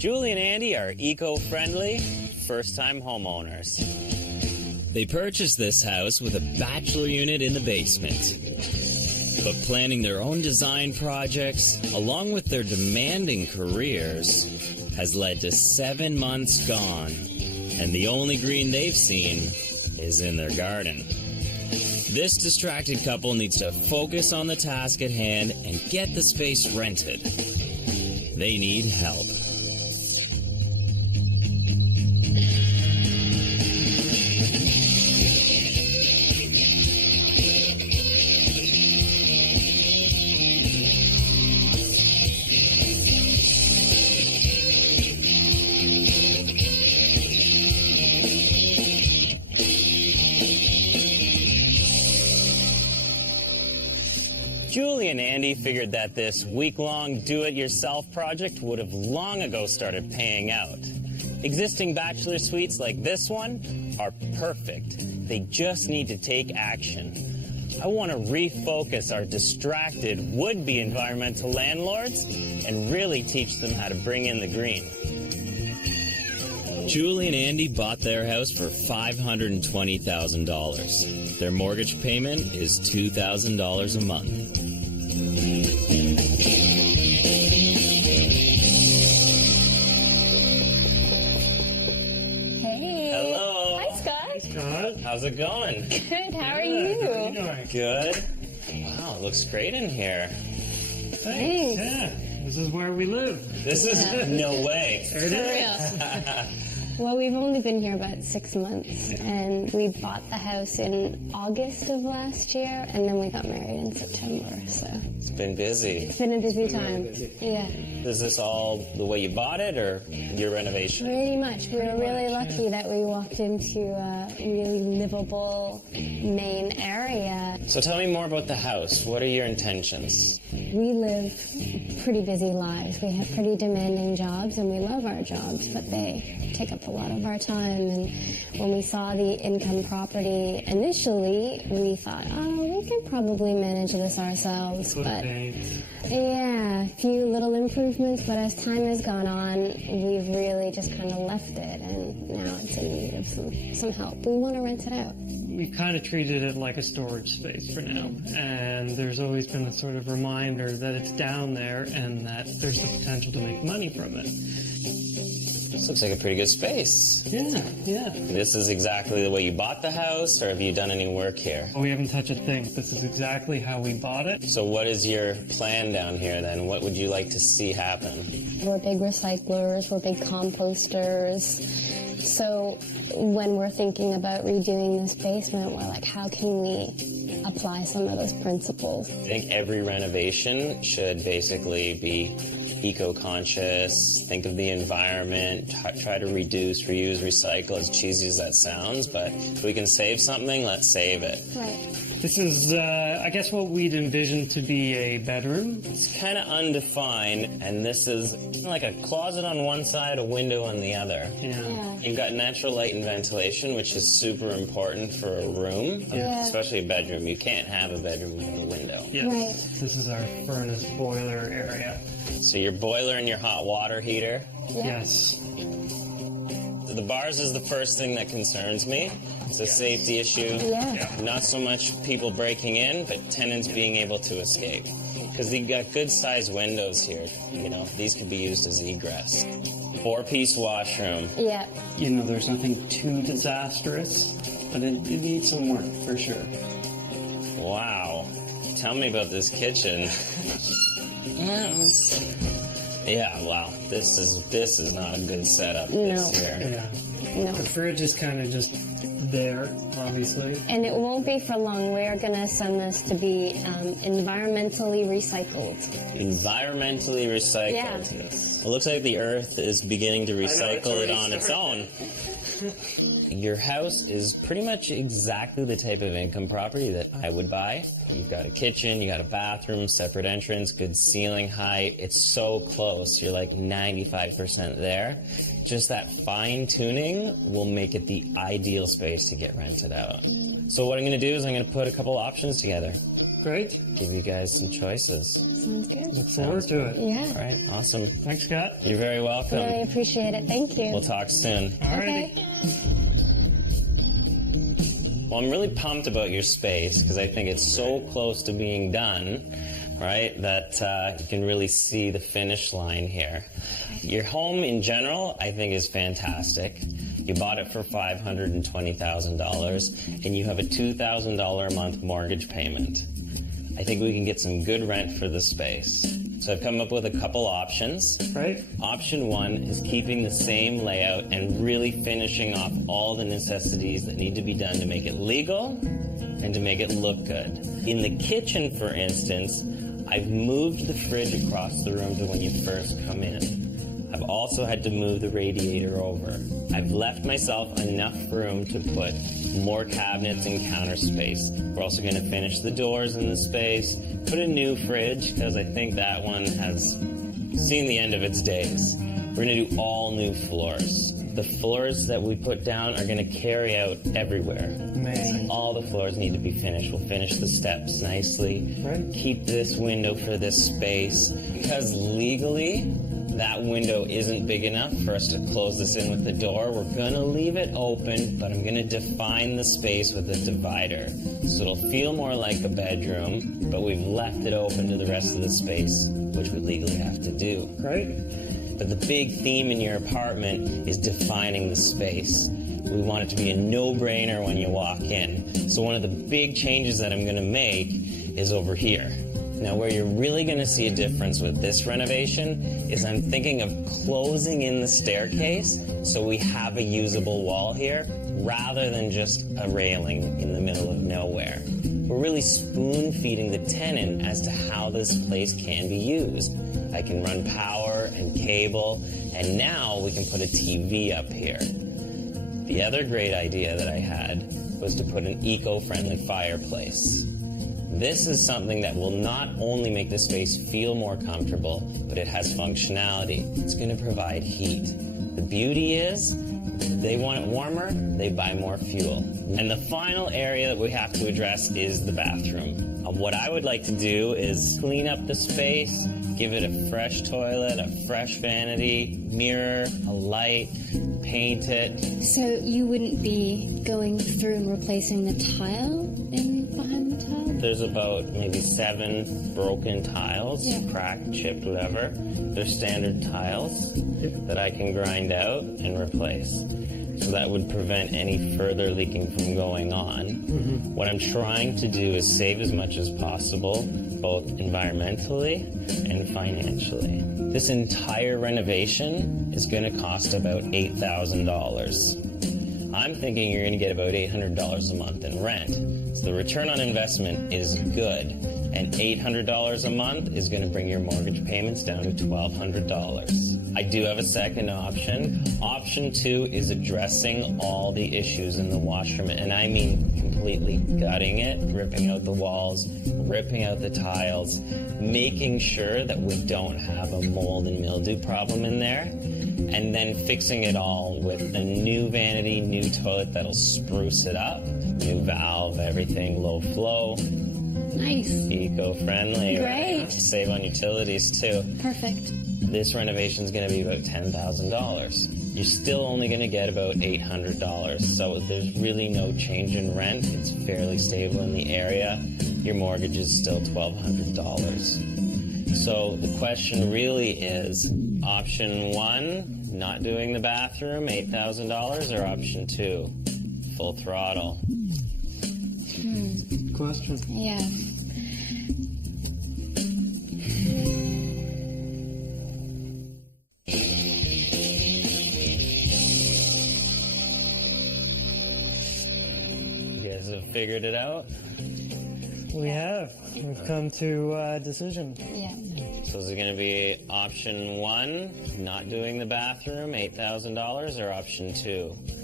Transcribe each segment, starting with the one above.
Julie and Andy are eco-friendly, first-time homeowners. They purchased this house with a bachelor unit in the basement. But planning their own design projects, along with their demanding careers, has led to 7 months gone, and the only green they've seen is in their garden. This distracted couple needs to focus on the task at hand and get the space rented. They need help. Julie and Andy figured that this week-long do-it-yourself project would have long ago started paying out. Existing bachelor suites like this one are perfect. They just need to take action. I want to refocus our distracted would-be environmental landlords and really teach them how to bring in the green. Julie and Andy bought their house for $520,000. Their mortgage payment is $2,000 a month. How's it going? Good, how are you? How are you doing? Good. Wow, it looks great in here. Thanks. Yeah, this is where we live. This is no way. It is. Well, we've only been here about 6 months, and we bought the house in August of last year, and then we got married in September, so. It's been busy. It's been a busy time, yeah. Is this all the way you bought it, or your renovation? Pretty much. We were really lucky that we walked into a really livable main area. So tell me more about the house. What are your intentions? We live pretty busy lives. We have pretty demanding jobs, and we love our jobs, but they take up a lot of our time. And when we saw the income property initially, we thought, oh, we can probably manage this ourselves. But yeah, a few little improvements, but as time has gone on, we've really just kind of left it, and now it's in need of some help. We want to rent it out. We kind of treated it like a storage space for now, and there's always been a sort of reminder that it's down there and that there's the potential to make money from it. This looks like a pretty good space. Yeah. This is exactly the way you bought the house, or have you done any work here? We haven't touched a thing. This is exactly how we bought it. So what is your plan down here then? What would you like to see happen? We're big recyclers, we're big composters. So when we're thinking about redoing this basement, we're like, how can we apply some of those principles? I think every renovation should basically be eco-conscious, think of the environment, try to reduce, reuse, recycle, as cheesy as that sounds, but if we can save something, let's save it. Right. This is, I guess, what we'd envision to be a bedroom. It's kind of undefined, and this is like a closet on one side, a window on the other. Yeah. You've got natural light and ventilation, which is super important for a room, especially a bedroom. You can't have a bedroom with a window. Yes. Right. This is our furnace boiler area. So your boiler and your hot water heater. Yeah. Yes. So the bars is the first thing that concerns me. It's a safety issue. Yeah. Not so much people breaking in, but tenants being able to escape. Because they got good-sized windows here. You know, these could be used as egress. 4-piece washroom. Yeah. You know, there's nothing too disastrous, but it needs some work for sure. Wow. Tell me about this kitchen. Yeah, wow. This is not a good setup. No. Yeah. No. The fridge is kind of just there, obviously. And it won't be for long. We're going to send this to be environmentally recycled. Environmentally recycled. Yeah. Yes. It looks like the earth is beginning to recycle it on its own. Your house is pretty much exactly the type of income property that I would buy. You've got a kitchen, you got a bathroom, separate entrance, good ceiling height. It's so close. You're like 95% there. Just that fine tuning will make it the ideal space to get rented out. So what I'm going to do is I'm going to put a couple options together. Great. give you guys some choices. Sounds good. Look forward to it. Yeah. All right, awesome. Thanks, Scott. You're very welcome. Really appreciate it. Thank you. We'll talk soon. All Okay. righty. Well, I'm really pumped about your space because I think it's so close to being done, right, that you can really see the finish line here. Your home in general, I think, is fantastic. You bought it for $520,000 and you have a $2,000 a month mortgage payment. I think we can get some good rent for the space. So I've come up with a couple options. Right? Option one is keeping the same layout and really finishing off all the necessities that need to be done to make it legal and to make it look good. In the kitchen, for instance, I've moved the fridge across the room to when you first come in. I've also had to move the radiator over. I've left myself enough room to put more cabinets and counter space. We're also going to finish the doors in the space, put a new fridge, because I think that one has seen the end of its days. We're going to do all new floors. The floors that we put down are going to carry out everywhere. Amazing. All the floors need to be finished. We'll finish the steps nicely. Right. Keep this window for this space. Because legally, that window isn't big enough for us to close this in with the door. We're going to leave it open, but I'm going to define the space with a divider. So it'll feel more like a bedroom, but we've left it open to the rest of the space, which we legally have to do. Right? But the big theme in your apartment is defining the space. We want it to be a no-brainer when you walk in. So one of the big changes that I'm going to make is over here. Now, where you're really going to see a difference with this renovation is I'm thinking of closing in the staircase so we have a usable wall here rather than just a railing in the middle of nowhere. We're really spoon-feeding the tenant as to how this place can be used. I can run power and cable, and now we can put a TV up here. The other great idea that I had was to put an eco-friendly fireplace. This is something that will not only make the space feel more comfortable, but it has functionality. It's going to provide heat. The beauty is, they want it warmer, they buy more fuel. And the final area that we have to address is the bathroom. What I would like to do is clean up the space, give it a fresh toilet, a fresh vanity, mirror, a light, paint it. So you wouldn't be going through and replacing the tile behind the tile? There's about maybe 7 broken tiles, cracked, chipped, whatever. They're standard tiles that I can grind out and replace. So that would prevent any further leaking from going on. What I'm trying to do is save as much as possible, both environmentally and financially. This entire renovation is going to cost about $8,000. I'm thinking you're going to get about $800 a month in rent. So the return on investment is good. And $800 a month is going to bring your mortgage payments down to $1,200. I do have a second option. Option 2 is addressing all the issues in the washroom. And I mean completely gutting it, ripping out the walls, ripping out the tiles, making sure that we don't have a mold and mildew problem in there, and then fixing it all with a new vanity, new toilet that'll spruce it up, new valve, everything low flow. Nice. Eco-friendly. Great. Right? Save on utilities too. Perfect. This renovation is going to be about $10,000. You're still only going to get about $800. So there's really no change in rent. It's fairly stable in the area. Your mortgage is still $1,200. So the question really is, option 1, not doing the bathroom, $8,000, or option 2, full throttle? Good question. Yeah. You guys have figured it out? We have. We've come to a decision. Yeah. So is it going to be option 1, not doing the bathroom, $8,000, or option 2,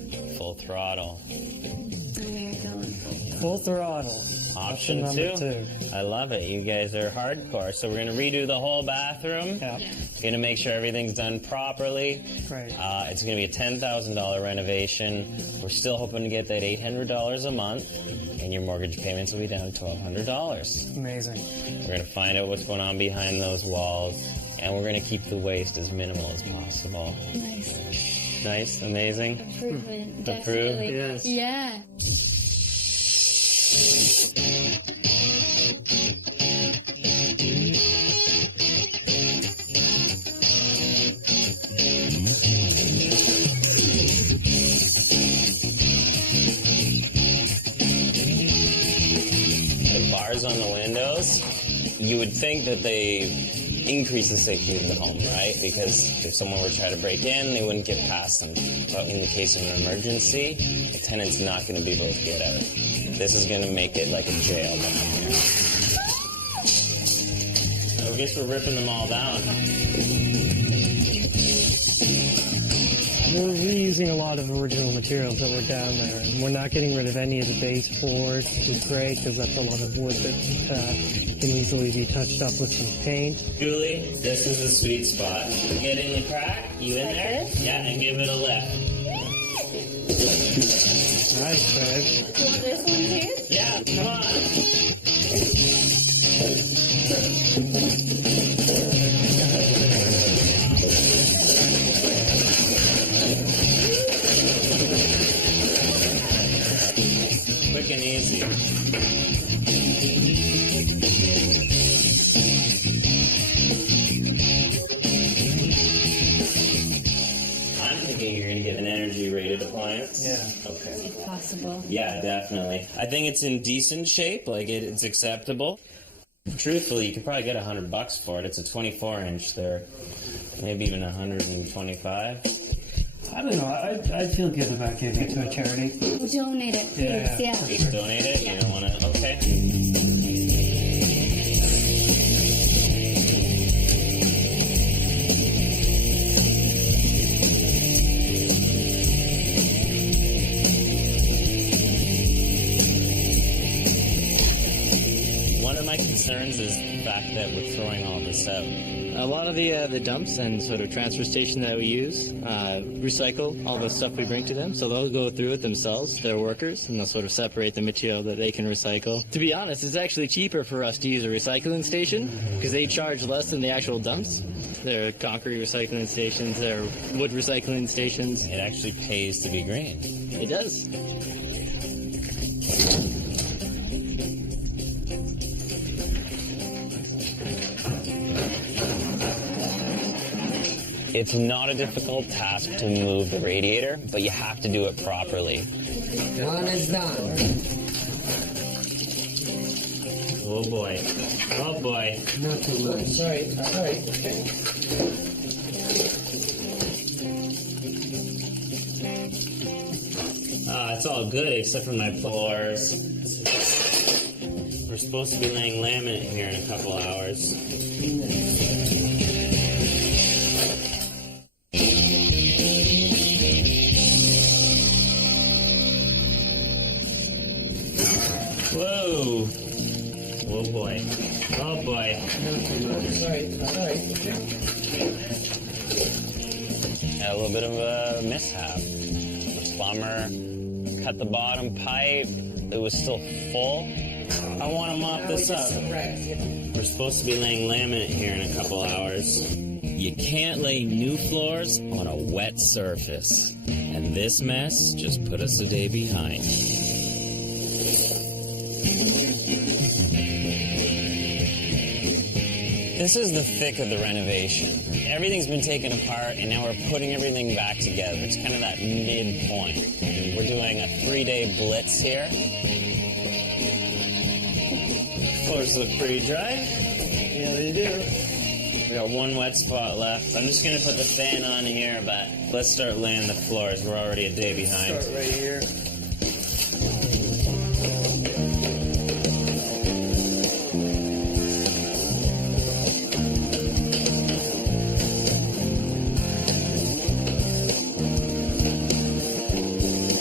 Full throttle. And we're going Full throttle. Option number 2. two. I love it. You guys are hardcore. So we're going to redo the whole bathroom. Yeah. Going to make sure everything's done properly. Great. It's going to be a $10,000 renovation. We're still hoping to get that $800 a month, and your mortgage payments will be down to $1,200. Amazing. We're going to find out what's going on behind those walls, and we're going to keep the waste as minimal as possible. nice. Nice, amazing. Improvement. Approve? Definitely. Yes. Yeah. The bars on the windows, you would think that they increase the safety of the home, right? Because if someone were to try to break in, they wouldn't get past them. But in the case of an emergency, the tenant's not going to be able to get out. This is going to make it like a jail down here. So I guess we're ripping them all down. We're reusing a lot of original materials that were down there, and we're not getting rid of any of the baseboard, which is great because that's a lot of wood that can easily be touched up with some paint. Julie, this is the sweet spot. Get in the crack, you in there? Yeah, and give it a lift. Nice, babe. You want this one too? Yeah, come on. Quick and easy. I'm thinking you're going to get an energy rated appliance. Yeah. Okay. If possible. Yeah, definitely. I think it's in decent shape. Like it's acceptable. Truthfully, you could probably get $100 for it. It's a 24-inch. There, maybe even 125. I don't know. I'd feel good about giving it to a charity. We'll donate it, please. Yeah. Yeah. Just donate it. You don't want to. Okay. One of my concerns is the fact that we're throwing all this out. A lot of the dumps and sort of transfer station that we use recycle all the stuff we bring to them, so they'll go through it themselves, they're workers, and they'll sort of separate the material that they can recycle. To be honest, it's actually cheaper for us to use a recycling station because they charge less than the actual dumps. They're concrete recycling stations, they're wood recycling stations. It actually pays to be green. It does. It's not a difficult task to move the radiator, but you have to do it properly. Done is done. Oh boy. Oh boy. Not too much. Sorry. Sorry. It's all good except for my floors. We're supposed to be laying laminate here in a couple hours. Whoa. Oh boy. Oh boy. Sorry. Sorry. Had a little bit of a mishap. The plumber cut the bottom pipe. It was still full. I want to mop this up. We're supposed to be laying laminate here in a couple hours. You can't lay new floors on a wet surface. And this mess just put us a day behind. This is the thick of the renovation. Everything's been taken apart, and now we're putting everything back together. It's kind of that midpoint. We're doing a 3-day blitz here. Floors look pretty dry. Yeah, they do. We got one wet spot left. I'm just gonna put the fan on here, but let's start laying the floors. We're already a day behind. Start right here.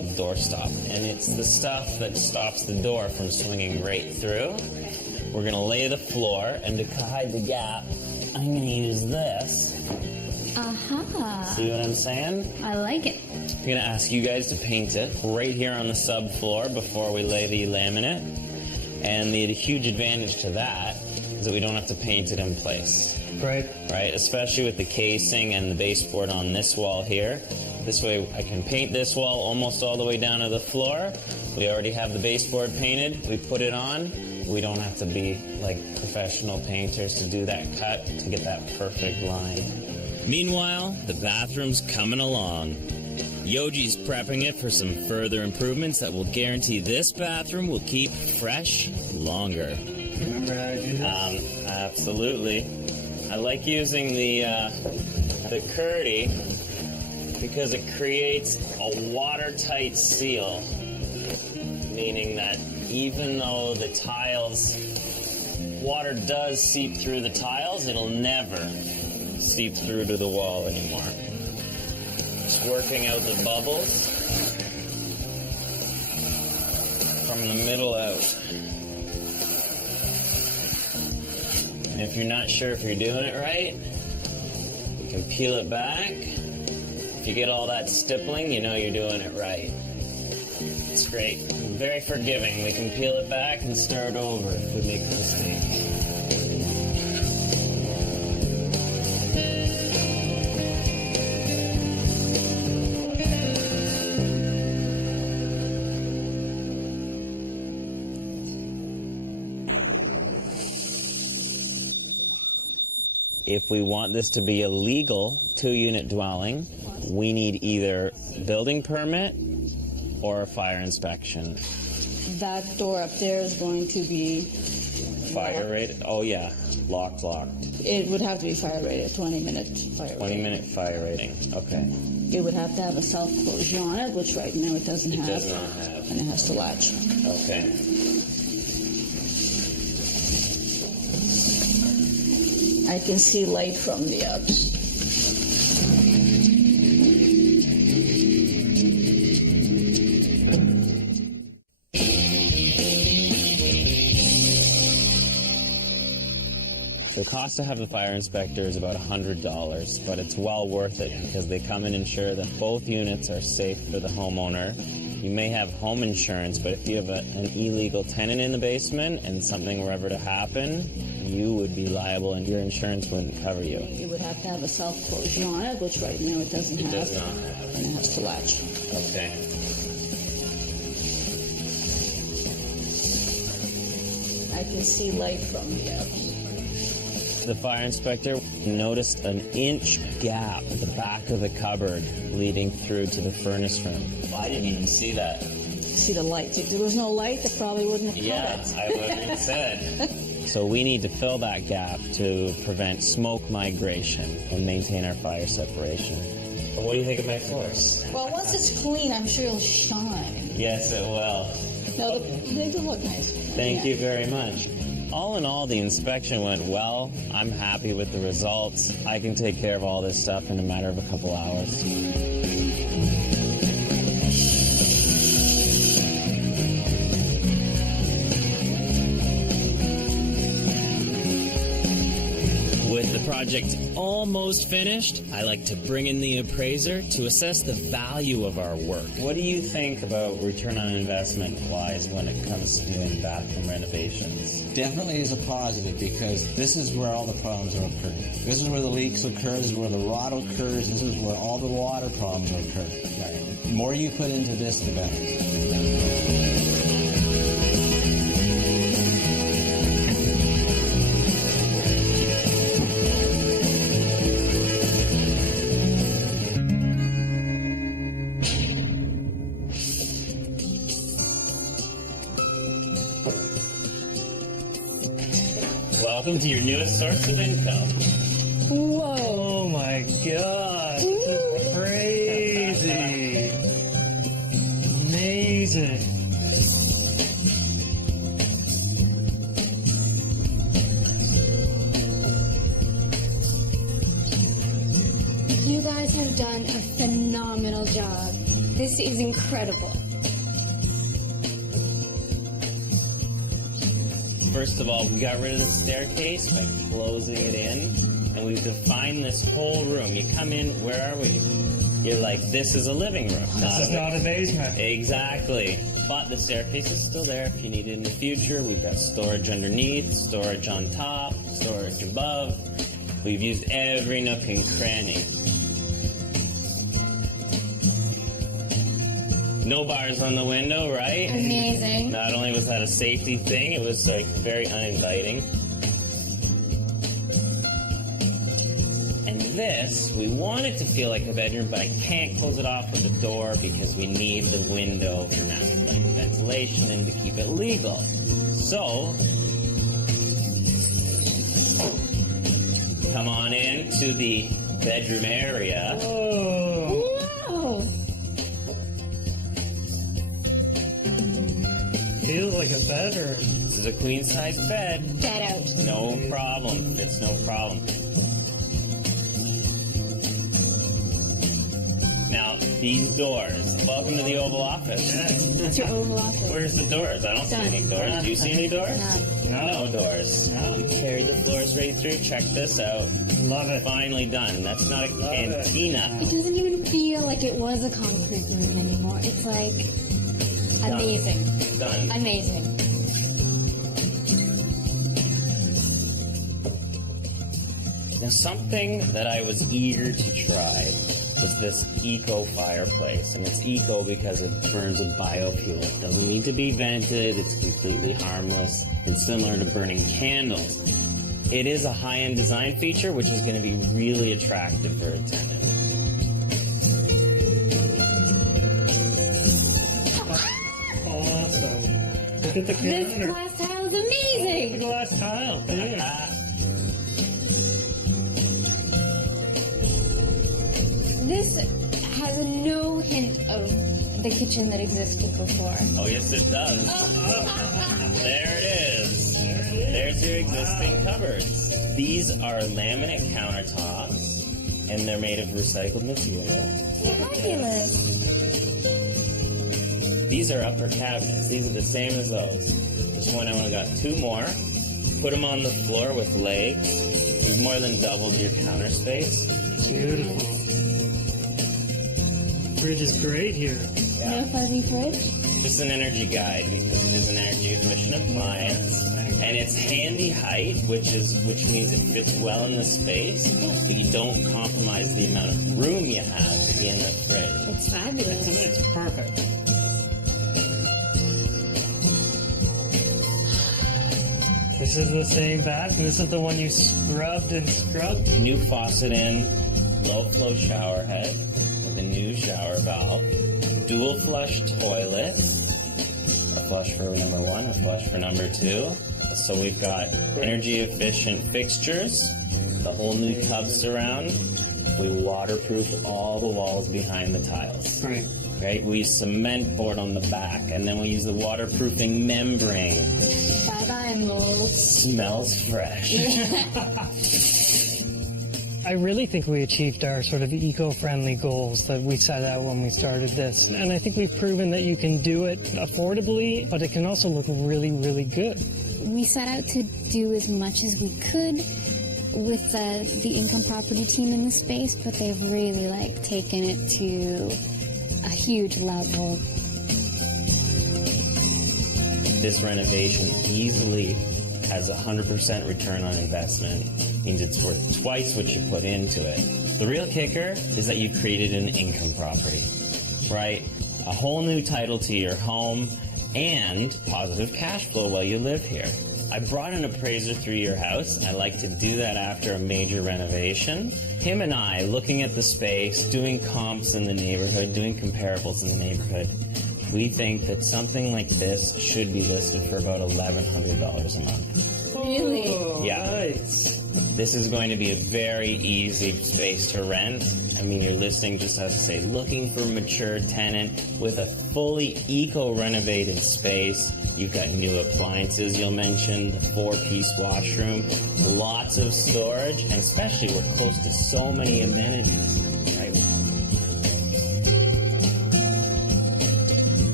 called doorstop, and it's the stuff that stops the door from swinging right through. We're gonna lay the floor, and to hide the gap, I'm gonna use this. Aha. See what I'm saying? I like it. I'm gonna ask you guys to paint it right here on the subfloor before we lay the laminate. And the huge advantage to that is that we don't have to paint it in place. Right. Right? Especially with the casing and the baseboard on this wall here. This way I can paint this wall almost all the way down to the floor. We already have the baseboard painted. We put it on. We don't have to be like professional painters to do that cut to get that perfect line. Meanwhile, the bathroom's coming along. Yoji's prepping it for some further improvements that will guarantee this bathroom will keep fresh longer. Remember how to do this? Absolutely. I like using the Curdy because it creates a watertight seal, meaning that even though the tiles, water does seep through the tiles, it'll never seep through to the wall anymore. Just working out the bubbles from the middle out. And if you're not sure if you're doing it right, you can peel it back. If you get all that stippling, you know you're doing it right. It's great. Very forgiving. We can peel it back and start over if we make a mistake. If we want this to be a legal 2-unit dwelling, we need either building permit or a fire inspection. That door up there is going to be Fire rated? Oh yeah, locked. It would have to be fire rated, 20-minute fire rating. 20-minute fire rating, okay. It would have to have a self-closure on it, which right now it doesn't have. It does not have. And it has to latch. Okay. I can see light from the outside. The cost to have the fire inspector is about $100, but it's well worth it because they come and ensure that both units are safe for the homeowner. You may have home insurance, but if you have an illegal tenant in the basement and something were ever to happen, you would be liable and your insurance wouldn't cover you. It would have to have a self-closure on it, which right now it doesn't have. It does not have. And it has to latch. Okay. I can see light from the outside. The fire inspector noticed an inch gap at the back of the cupboard leading through to the furnace room. I didn't even see that. See the light. If there was no light, they probably wouldn't have Yeah, cut it. I would have said. So we need to fill that gap to prevent smoke migration and maintain our fire separation. But what do you think of my floors? Well, once it's clean, I'm sure it'll shine. Yes, it will. No, they do look nice. Thank you very much. All in all, the inspection went well. I'm happy with the results. I can take care of all this stuff in a matter of a couple hours. With the project almost finished, I like to bring in the appraiser to assess the value of our work. What do you think about return on investment wise when it comes to doing bathroom renovations? Definitely is a positive because this is where all the problems are occurring. This is where the leaks occur, this is where the rot occurs, this is where all the water problems occur. Right. The more you put into this, the better. Welcome to your newest source of income. Whoa! Oh my gosh! This is crazy! Amazing! You guys have done a phenomenal job. This is incredible. First of all, we got rid of the staircase by closing it in, and we've defined this whole room. You come in, where are we? You're like, this is a living room. This is not a basement. Exactly. But the staircase is still there if you need it in the future. We've got storage underneath, storage on top, storage above. We've used every nook and cranny. No bars on the window, right? Amazing. Not only was that a safety thing, it was like very uninviting. And this, we want it to feel like a bedroom, but I can't close it off with the door because we need the window for ventilation and to keep it legal. So, come on in to the bedroom area. Oh. Wow. Feels like a bed, or This is a queen size bed. Get out. No problem. It's no problem. Now, these doors. Welcome to the Oval Office. It's your Oval Office. Where's the doors? I don't see any doors. Do you see any doors? No. No doors. We carried the floors right through. Check this out. love it. Finally done. That's not a cantina. It doesn't even feel like it was a concrete room anymore. It's like amazing. Done. Amazing. Now, something that I was eager to try was this eco fireplace. And it's eco because it burns a biofuel. It doesn't need to be vented. It's completely harmless. It's similar to burning candles. It is a high-end design feature, which is going to be really attractive for a tenant. Awesome. Look at the This counter. glass tile is Look at amazing. the glass tile. Yeah. This has no hint of the kitchen that existed before. Oh, yes, it does. There it is. There's your existing cupboards. These are laminate countertops, and they're made of recycled material. Fabulous. These are upper cabinets. These are the same as those. Just went out and got two more. Put them on the floor with legs. You've more than doubled your counter space. Beautiful. Fridge is great here. No fuzzy fridge. Just an energy guide because it is an energy efficient appliance. And it's handy height, which means it fits well in the space, but you don't compromise the amount of room you have in the fridge. It's fabulous. It's perfect. This is the same bath, and this is the one you scrubbed and scrubbed. New faucet in, low flow shower head with a new shower valve, dual flush toilet, a flush for number one, a flush for number two. So we've got energy efficient fixtures, the whole new tub surround. We waterproof all the walls behind the tiles. Right. Right? We use cement board on the back, and then we use the waterproofing membrane. Bye-bye, mold. Smells fresh. I really think we achieved our sort of eco-friendly goals that we set out when we started this. And I think we've proven that you can do it affordably, but it can also look really, really good. We set out to do as much as we could with the income property team in the space, but they've really taken it to a huge level. This renovation easily has 100% return on investment. Means it's worth twice what you put into it. The real kicker is that you created an income property, right? A whole new title to your home and positive cash flow while you live here. I brought an appraiser through your house. I like to do that after a major renovation. Him and I, looking at the space, doing comps in the neighborhood, doing comparables in the neighborhood, we think that something like this should be listed for about $1,100 a month. Really? Yeah. Nice. This is going to be a very easy space to rent. I mean, your listing just has to say, looking for a mature tenant with a fully eco-renovated space. You've got new appliances you'll mention, the 4-piece washroom, lots of storage, and especially we're close to so many amenities, right?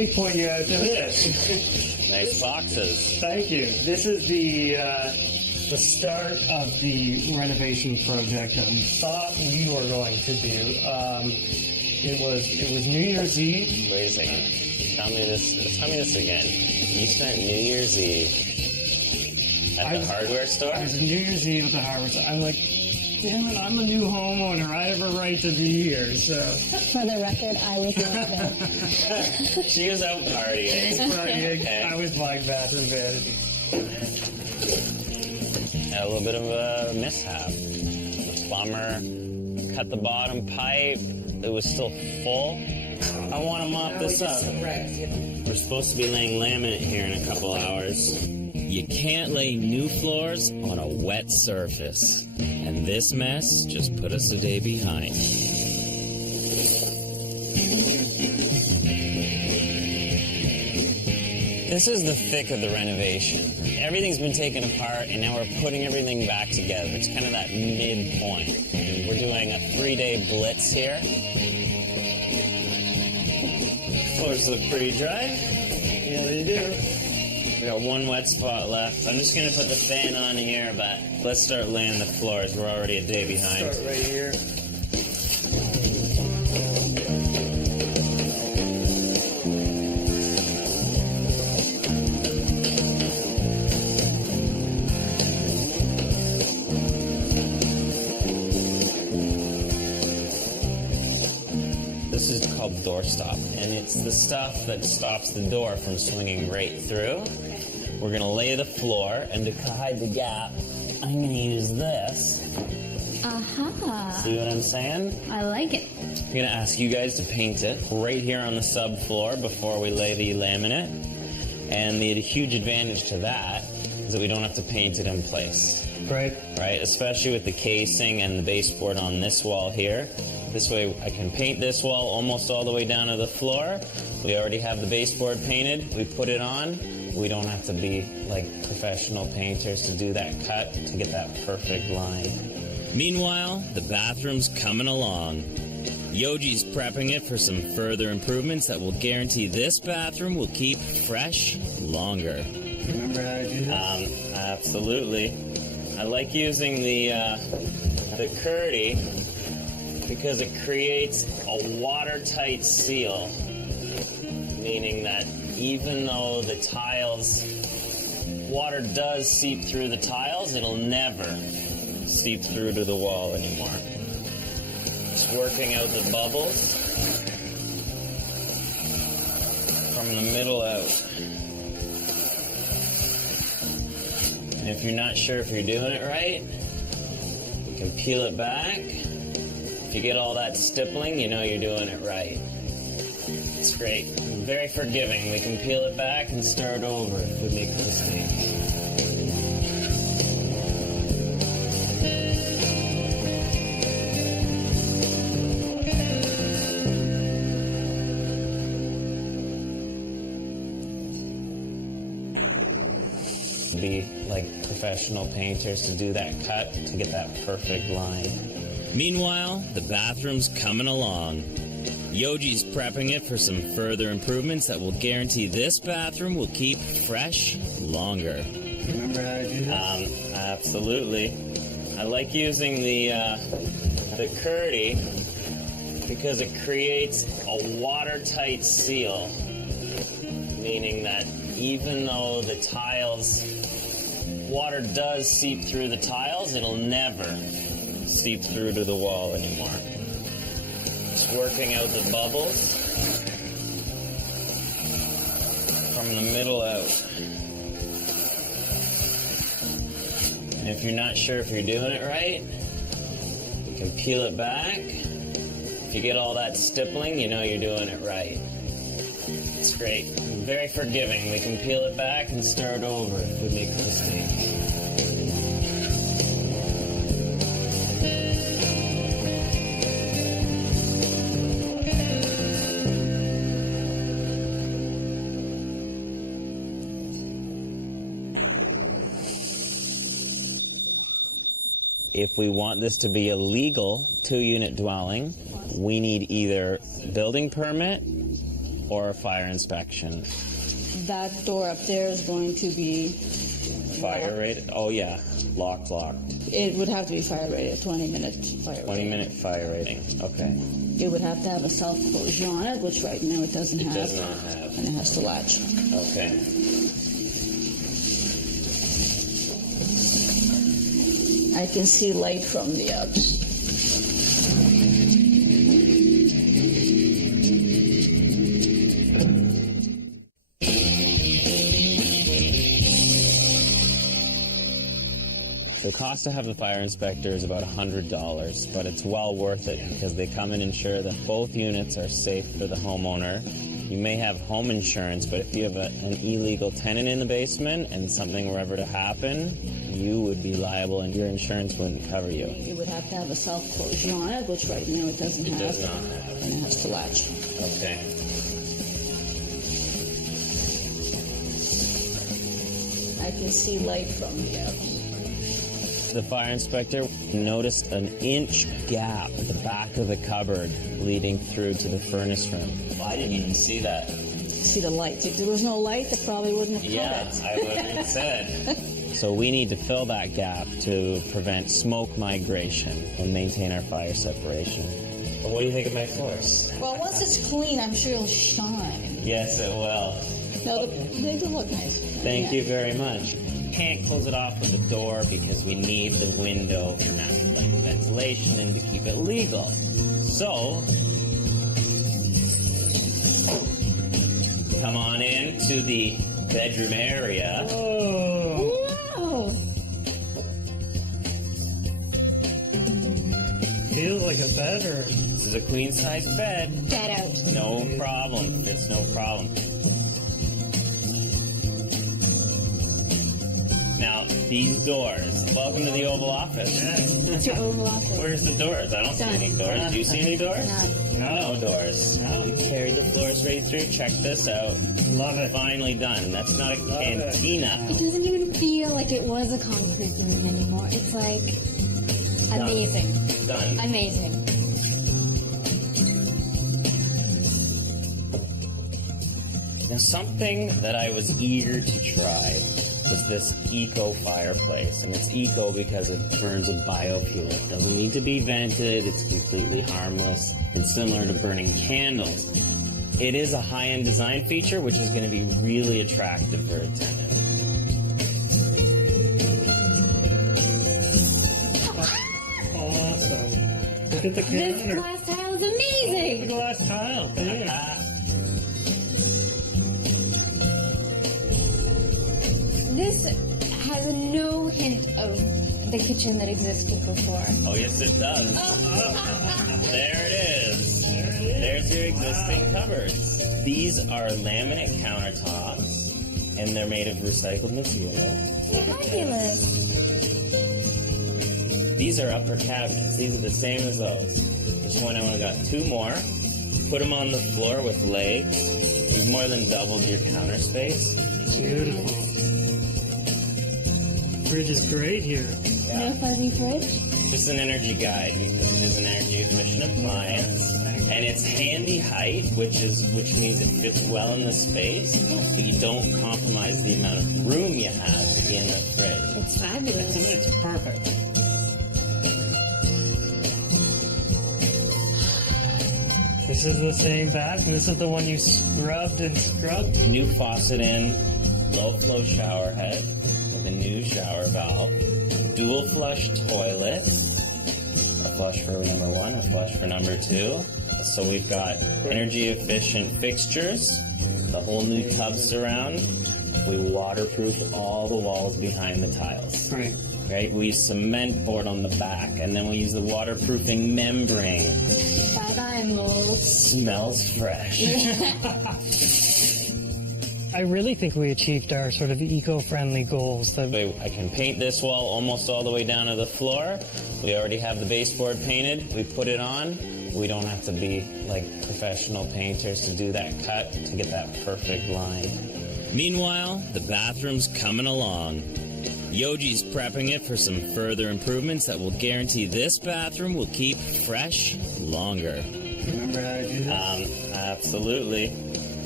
me point you out to this. Nice boxes. Thank you. This is the start of the renovation project that we thought we were going to do. It was New Year's Eve. Wait a second. Tell me this again. You spent New Year's Eve at the hardware store? I was New Year's Eve at the hardware store. I'm like, damn it, I'm a new homeowner. I have a right to be here. So For the record, I was not there. She was out partying. Okay. I was buying bathroom vanities. Had a little bit of a mishap. The plumber cut the bottom pipe. It was still full. I want to mop this up. We're supposed to be laying laminate here in a couple hours. You can't lay new floors on a wet surface. And this mess just put us a day behind. This is the thick of the renovation. Everything's been taken apart, and now we're putting everything back together. It's kind of that midpoint. And we're doing a 3-day blitz here. Floors look pretty dry. Yeah, they do. We got one wet spot left. I'm just going to put the fan on here, but let's start laying the floors. We're already a day behind. Start right here. This is called doorstop, and it's the stuff that stops the door from swinging right through. We're going to lay the floor, and to hide the gap, I'm going to use this. Aha. See what I'm saying? I like it. I'm going to ask you guys to paint it right here on the subfloor before we lay the laminate. And the huge advantage to that is that we don't have to paint it in place. Right. Right? Especially with the casing and the baseboard on this wall here. This way I can paint this wall almost all the way down to the floor. We already have the baseboard painted. We put it on. We don't have to be like professional painters to do that cut to get that perfect line. Meanwhile, the bathroom's coming along. Yoji's prepping it for some further improvements that will guarantee this bathroom will keep fresh longer. Remember how to do this? Absolutely. I like using the Curdy because it creates a watertight seal, meaning that even though the tiles, water does seep through the tiles, it'll never seep through to the wall anymore. Just working out the bubbles from the middle out. And if you're not sure if you're doing it right, you can peel it back. If you get all that stippling, you know you're doing it right. It's great. Very forgiving. We can peel it back and start over if we make a mistake. Be like professional painters to do that cut to get that perfect line. Meanwhile, the bathroom's coming along. Yoji's prepping it for some further improvements that will guarantee this bathroom will keep fresh longer. Remember how to do this? Absolutely. I like using the Curdy because it creates a watertight seal, meaning that even though the tiles, water does seep through the tiles, it'll never seep through to the wall anymore. Just working out the bubbles from the middle out. And if you're not sure if you're doing it right, you can peel it back. If you get all that stippling, you know you're doing it right. It's great. Very forgiving. We can peel it back and start over if we make a mistake. If we want this to be a legal 2-unit dwelling, we need either building permit or a fire inspection? That door up there is going to be Fire rated? Oh yeah, lock. It would have to be fire rated, 20-minute fire 20-minute fire rating. Okay. It would have to have a self-closure on it, which right now it doesn't have. It does not have. And it has to latch. Okay. I can see light from the outside. The cost to have the fire inspector is about $100, but it's well worth it because they come and ensure that both units are safe for the homeowner. You may have home insurance, but if you have an illegal tenant in the basement and something were ever to happen, you would be liable and your insurance wouldn't cover you. It would have to have a self-closure on it, which right now it doesn't have. It does not have. And it has to latch. Okay. I can see light from the outside. The fire inspector noticed an inch gap at the back of the cupboard leading through to the furnace room. I didn't even see that. See the light. If there was no light, they probably wouldn't have Yeah, cut it. I would have said. So we need to fill that gap to prevent smoke migration and maintain our fire separation. Well, what do you think of my floors? Well, once it's clean, I'm sure it'll shine. Yes, it will. No, they do look nice. Thank you very much. Can't close it off with a door because we need the window for natural light ventilation and to keep it legal. So, come on in to the bedroom area. Oh, Wow! feels like a bed or... This is a queen size bed. Get out. No problem. It's no problem. Now, these doors. Welcome to the Oval Office. It's your Oval Office. Where's the doors? I don't see any doors. Do you see any doors? No doors. No. We carried the floors right through. Check this out. Love it. Finally done. That's not a cantina. It doesn't even feel like it was a concrete room anymore. It's like amazing. Done. Amazing. Now, something that I was eager to try was this eco fireplace. And it's eco because it burns a biofuel. It doesn't need to be vented. It's completely harmless and similar to burning candles. It is a high-end design feature, which is going to be really attractive for a tenant. Awesome. Look at the This counter. glass tile is amazing. The glass tile. Yeah. This has no hint of the kitchen that existed before. Oh, yes, it does. There it is. There's your existing cupboards. These are laminate countertops, and they're made of recycled material. Fabulous. These are upper cabinets. These are the same as those. Just went out and got two more. Put them on the floor with legs. You've more than doubled your counter space. Beautiful. Fridge is great here. No fuzzy fridge. Just an energy guide because it is an energy efficient appliance. And it's handy height, which means it fits well in the space, but you don't compromise the amount of room you have in the fridge. It's fabulous. It's perfect. This is the same bath, and this is the one you scrubbed and scrubbed. New faucet in, low flow shower head with a new shower valve, dual flush toilet, a flush for number one, a flush for number two. So we've got energy efficient fixtures, the whole new tub surround. We waterproof all the walls behind the tiles. Right. Right? We use cement board on the back, and then we use the waterproofing membrane. Bye-bye, mold. Smells fresh. I really think we achieved our sort of eco-friendly goals. That I can paint this wall almost all the way down to the floor. We already have the baseboard painted. We put it on. We don't have to be like professional painters to do that cut to get that perfect line. Meanwhile, the bathroom's coming along. Yoji's prepping it for some further improvements that will guarantee this bathroom will keep fresh longer. remember how to do this? Absolutely.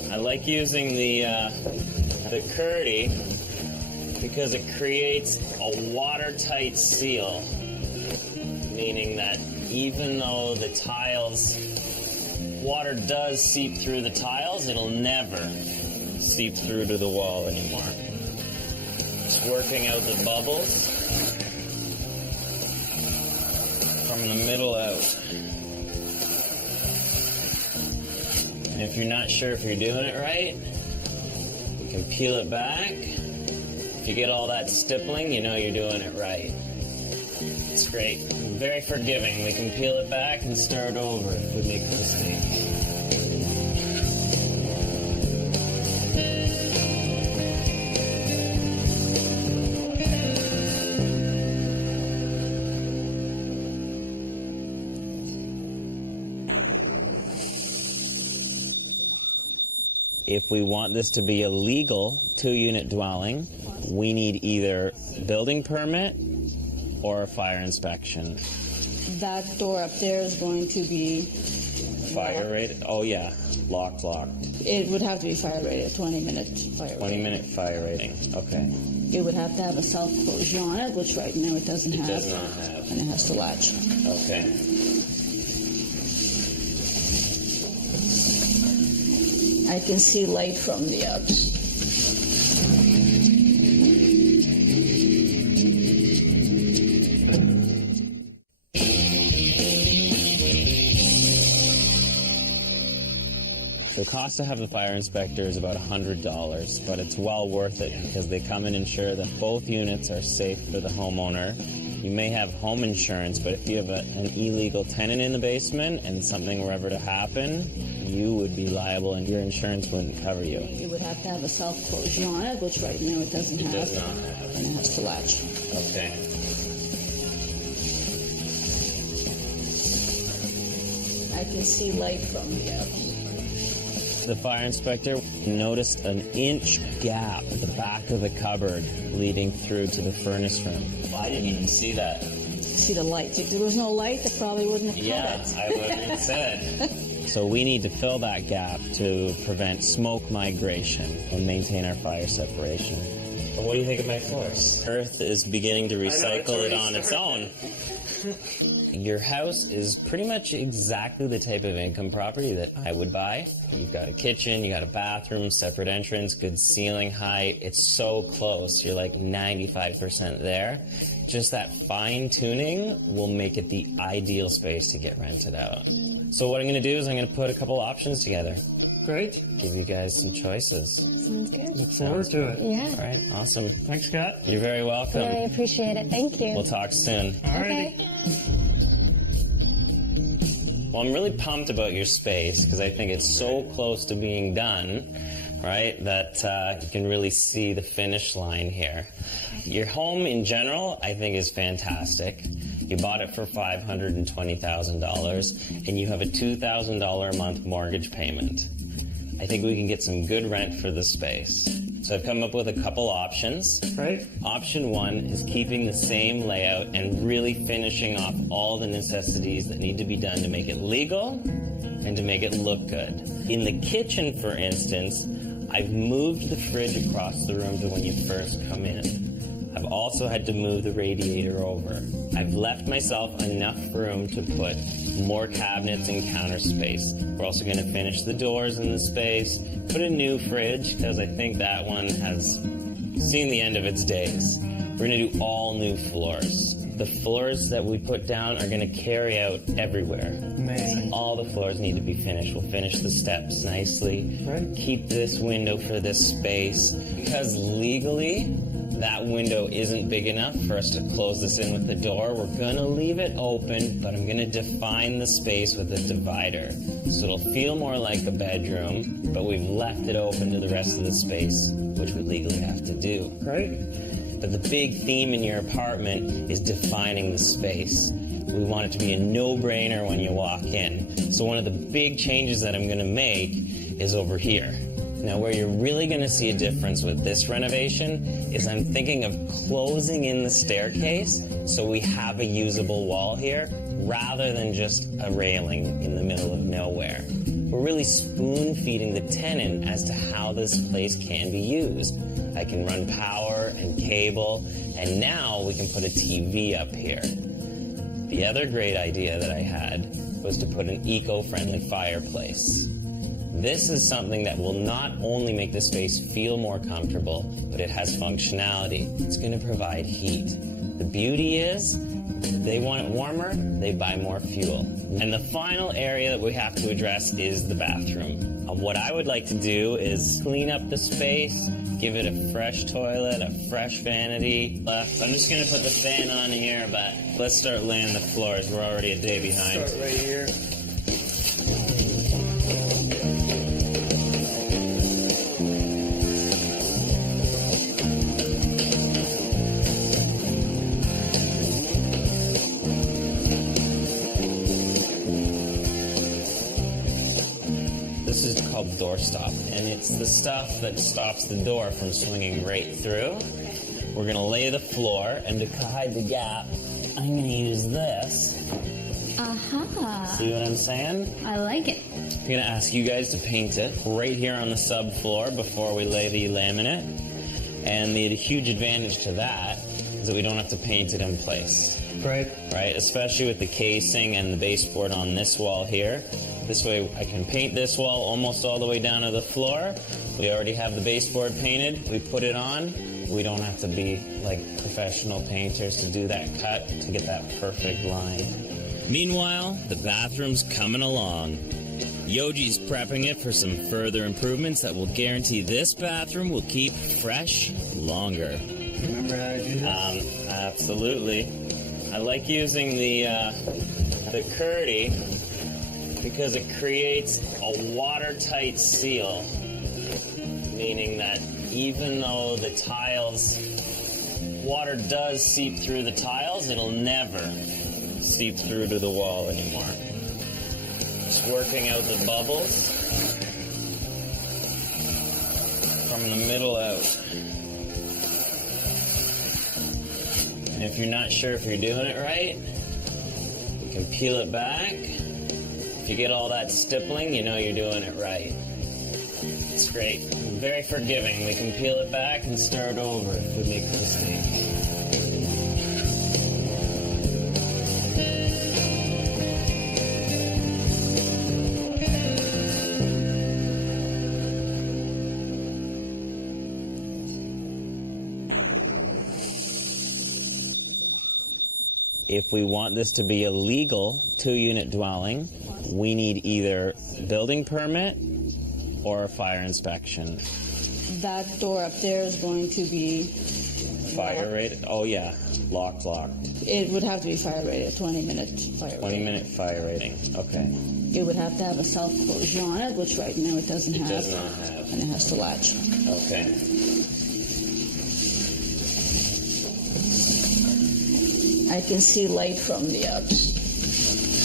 I like using the Curdy because it creates a watertight seal, meaning that even though the tiles, water does seep through the tiles, it'll never seep through to the wall anymore. Just working out the bubbles from the middle out. And if you're not sure if you're doing it right, you can peel it back. If you get all that stippling, you know you're doing it right. It's great. Very forgiving. We can peel it back and start over if we make a mistake. If we want this to be a legal 2-unit dwelling, we need either building permit or a fire inspection. That door up there is going to be Fire rated? Oh yeah, locked. It would have to be fire rated, 20-minute fire 20-minute fire rating, okay. It would have to have a self-closure on it, which right now it doesn't have. It does not have. And it has to latch. Okay. I can see light from the outside. The cost to have the fire inspector is about $100, but it's well worth it because they come and ensure that both units are safe for the homeowner. You may have home insurance, but if you have an illegal tenant in the basement and something were ever to happen, you would be liable and your insurance wouldn't cover you. It would have to have a self-closure on it, which right now it doesn't have. It does not have. And it has to latch. Okay. I can see light from the outside. The fire inspector noticed an inch gap at the back of the cupboard leading through to the furnace room. Well, I didn't even see that. See the light. If there was no light, they probably wouldn't have Yeah, cut it. I would have said. So we need to fill that gap to prevent smoke migration and maintain our fire separation. Well, what do you think of my floors? Earth is beginning to recycle it on its own. Your house is pretty much exactly the type of income property that I would buy. You've got a kitchen, you got a bathroom, separate entrance, good ceiling height. It's so close. You're like 95% there. Just that fine tuning will make it the ideal space to get rented out. So what I'm going to do is I'm going to put a couple options together. Great. Give you guys some choices. Sounds good. Look forward to it. Yeah. All right, awesome. Thanks, Scott. You're very welcome. Really appreciate it. Thank you. We'll talk soon. All Okay. righty. Well, I'm really pumped about your space because I think it's so close to being done, right, that you can really see the finish line here. Your home in general, I think, is fantastic. You bought it for $520,000 and you have a $2,000 a month mortgage payment. I think we can get some good rent for the space. So I've come up with a couple options. Right. Option one is keeping the same layout and really finishing off all the necessities that need to be done to make it legal and to make it look good. In the kitchen, for instance, I've moved the fridge across the room to when you first come in. I've also had to move the radiator over. I've left myself enough room to put more cabinets and counter space. We're also going to finish the doors in the space, put a new fridge, because I think that one has seen the end of its days. We're going to do all new floors. The floors that we put down are going to carry out everywhere. Amazing. All the floors need to be finished. We'll finish the steps nicely. Right. Keep this window for this space. Because legally, that window isn't big enough for us to close this in with the door. We're going to leave it open, but I'm going to define the space with a divider. So it'll feel more like a bedroom, but we've left it open to the rest of the space, which we legally have to do. Right. But the big theme in your apartment is defining the space. We want it to be a no-brainer when you walk in. So one of the big changes that I'm going to make is over here. Now, where you're really going to see a difference with this renovation is I'm thinking of closing in the staircase so we have a usable wall here rather than just a railing in the middle of nowhere. We're really spoon-feeding the tenant as to how this place can be used. I can run power and cable, and now we can put a TV up here. The other great idea that I had was to put an eco-friendly fireplace. This is something that will not only make the space feel more comfortable, but it has functionality. It's going to provide heat. The beauty is, they want it warmer, they buy more fuel. And the final area that we have to address is the bathroom. What I would like to do is clean up the space, give it a fresh toilet, a fresh vanity. I'm just going to put the fan on here, but let's start laying the floors. We're already a day behind. Start right here. This is called doorstop, and it's the stuff that stops the door from swinging right through. We're going to lay the floor, and to hide the gap, I'm going to use this. Aha! See what I'm saying? I like it. I'm going to ask you guys to paint it right here on the subfloor before we lay the laminate. And the huge advantage to that is that we don't have to paint it in place. Right. Right? Especially with the casing and the baseboard on this wall here. This way I can paint this wall almost all the way down to the floor. We already have the baseboard painted. We put it on. We don't have to be like professional painters to do that cut, to get that perfect line. Meanwhile, the bathroom's coming along. Yoji's prepping it for some further improvements that will guarantee this bathroom will keep fresh longer. Remember how to do this? Absolutely. I like using the Curdy because it creates a watertight seal, meaning that even though the tiles, water does seep through the tiles, it'll never seep through to the wall anymore. Just working out the bubbles from the middle out. And if you're not sure if you're doing it right, you can peel it back. If you get all that stippling, you know you're doing it right. It's great. Very forgiving. We can peel it back and start over if we make a mistake. If we want this to be a legal 2-unit dwelling, we need either building permit or a fire inspection. That door up there is going to be Fire rated? Oh yeah, locked. It would have to be fire rated, 20-minute fire rating. 20-minute fire rating, okay. It would have to have a self-closure on it, which right now it doesn't have. It does not have. And it has to latch. Okay. I can see light from the